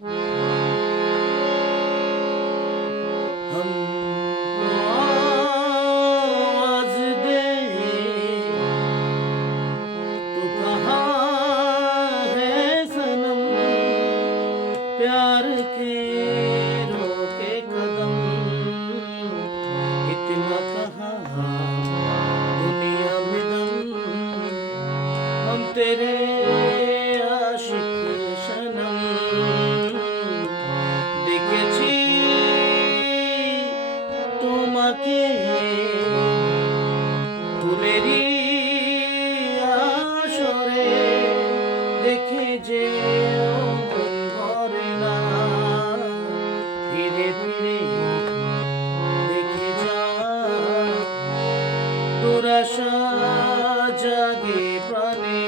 हमको आवाज दे तू कहाँ है सनम, प्यार के रोके कदम, इतना कहाँ दुनिया में दम, हम तेरे आशिक सनम। দেখেছি তোমাকে ফুলেরই আসরে, দেখে যে মন ভরে না, ফিরে ফিরে দেখে যা, দুরাশা জাগে প্রাণে।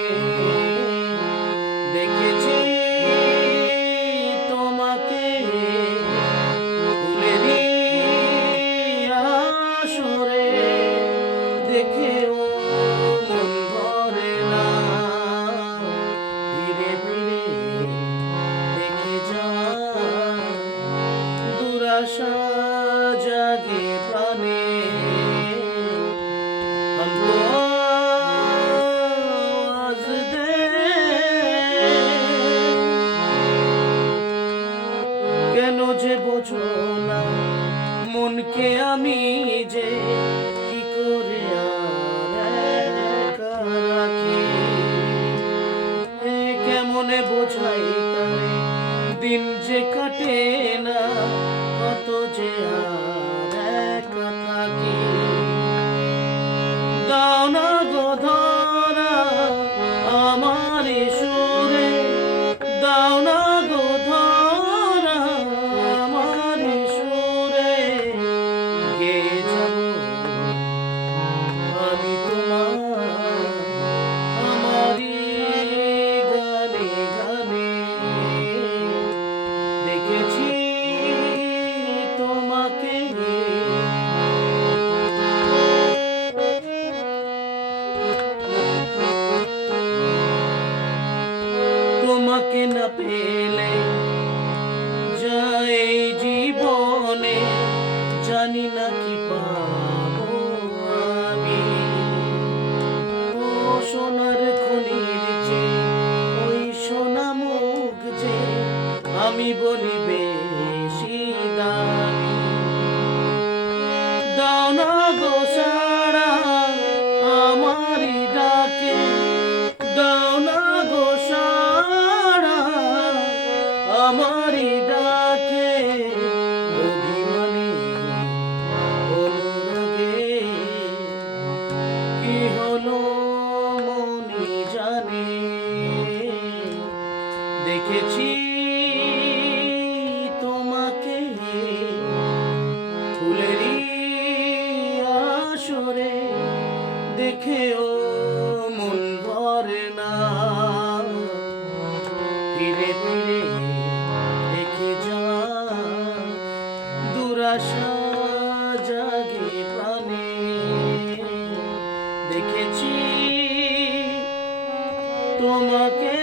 দেখেছি তোমাকে ফুলেরই আসরে, দেখেও মন ভরে না, ফিরে ফিরে দেখে যা, দুরাশা জাগে প্রাণে। हमको आवाज दे কেন যে বোঝো না মনকে আমি যে কি করে আর একা রাখি, কেমনে বোঝাই তারে দিন যে কাটে না, কত যে আর একা থাকি। দাও না গো ধরা আমার সুরে, দাও না গো ধরা আমার সুরে, গেয়ে যাব আমি তোমার আমারই গানে গানে। দেখেছি তোমাকে তোমাকে না পেলে যায় জীবনে, জানি না কি পাবো আমি। ও সোনার খনির যে ওই সোনা মুখ যে আমি বলি বেশি দামি। দাও না গো সাড়া আমারই ডাকে, দাও না গো সাড়া আমারই ডাকে, অভিমানে অনুরাগে কি হলো মনি জানে। দেখেছি তোমাকে ফুলেরই আসরে, দেখেও মন ভরে না, ফিরে ফিরে দেখে যা, দুরাশা জাগে প্রাণে। দেখেছি তোমাকে